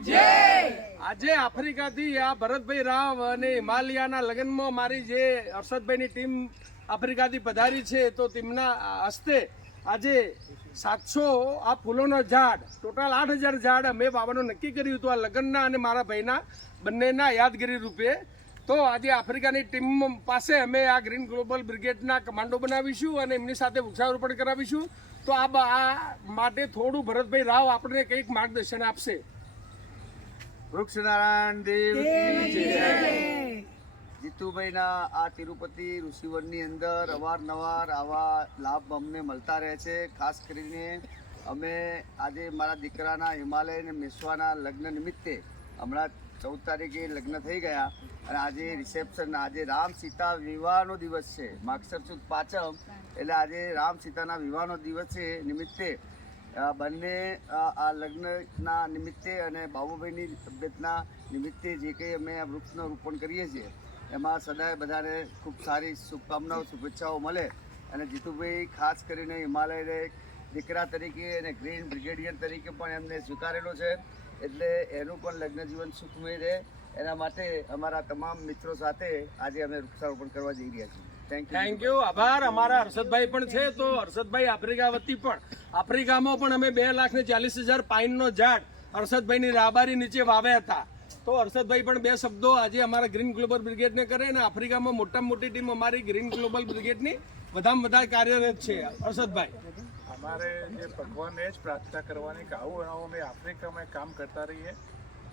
આજે આફ્રિકાથી આ ભરતભાઈ રાવ અને હિમાલયાના લગ્નમાં મારી જે હર્ષદભાઈની ટીમ આફ્રિકાથી પધારી છે, તો તેમના હસ્તે આજે 700 આ ફૂલોનો ઝાડ, ટોટલ 8000 ઝાડ અમે વાવવાનું નક્કી કર્યું હતું આ લગ્નના અને મારા ભાઈના બંનેના યાદગીરી રૂપે. તો આજે આફ્રિકાની ટીમ પાસે અમે આ ગ્રીન ગ્લોબલ બ્રિગેડના કમાન્ડો બનાવીશું અને એમની સાથે વૃક્ષારોપણ કરાવીશું. તો આ માટે થોડું ભરતભાઈ રાવ આપણે કંઈક માર્ગદર્શન આપશે. વૃક્ષનારાયણ દેવ કી જય. જીતુભાઈના આ તિરુપતિ ઋષિવનની અંદર અવારનવાર આવા લાભ અમને મળતા રહે છે. ખાસ કરીને અમે આજે મારા દીકરાના હિમાલય અને મેશ્વાના લગ્ન નિમિત્તે હમણાં 14 તારીખે લગ્ન થઈ ગયા અને આજે રિસેપ્શન, આજે રામ સીતા વિવાહનો દિવસ છે, માગસર સુદ પાંચમ, એટલે આજે રામ સીતાના વિવાહનો દિવસ છે નિમિત્તે બંને આ લગ્નના નિમિત્તે અને બાબુભાઈની તબિયતના નિમિત્તે જે કંઈ અમે આ વૃક્ષનું રોપણ કરીએ છીએ એમાં સદાય બધાને ખૂબ સારી શુભકામનાઓ, શુભેચ્છાઓ મળે. અને જીતુભાઈ ખાસ કરીને હિમાલયને દીકરા તરીકે અને ગ્રીન બ્રિગેડિયર તરીકે પણ એમને સ્વીકારેલો છે, એટલે એનું પણ લગ્ન જીવન સુખમય રહે એના માટે અમારા તમામ મિત્રો સાથે આજે અમે વૃક્ષારોપણ કરવા જઈ રહ્યા છીએ. થેન્ક યુ, આભાર. અમારા હર્ષદભાઈ પણ છે, તો હર્ષદભાઈ આફ્રિકા વતી પણ આફ્રિકામાં પણ અમે 2,40,000 પાઇનનો ઝાડ હર્ષદભાઈની રાહબારી નીચે વાવ્યા હતા. તો હર્ષદભાઈ પણ 2 શબ્દો આજે અમારા ગ્રીન ગ્લોબલ બ્રિગેડને કરે અને આફ્રિકામાં મોટામાં મોટી ટીમ અમારી ગ્રીન ગ્લોબલ બ્રિગેડની વધારે વધારે કાર્યરત છે. હર્ષદભાઈ, અમારે જે ભગવાનને જ પ્રાર્થના કરવાની કે આવું અમે આફ્રિકામાં કામ કરતા રહીએ.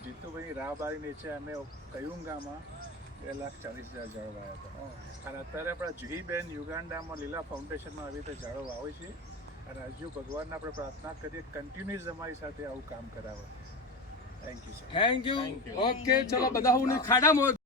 જીતુભાઈની રાહબારી નીચે અમે કયુંગામાં 2,40,000 ઝાડ વાવ્યા હતા અને અત્યારે આપણા જુહીબેન યુગાન્ડામાં લીલા ફાઉન્ડેશનમાં આવી રીતે ઝાડો વાવે છે અને હજુ ભગવાનને આપણે પ્રાર્થના કરીએ કન્ટિન્યુઅસ અમારી સાથે આવું કામ કરાવે. Thank you sir. Thank you. Okay, ચલો બધા હું ખાડામાં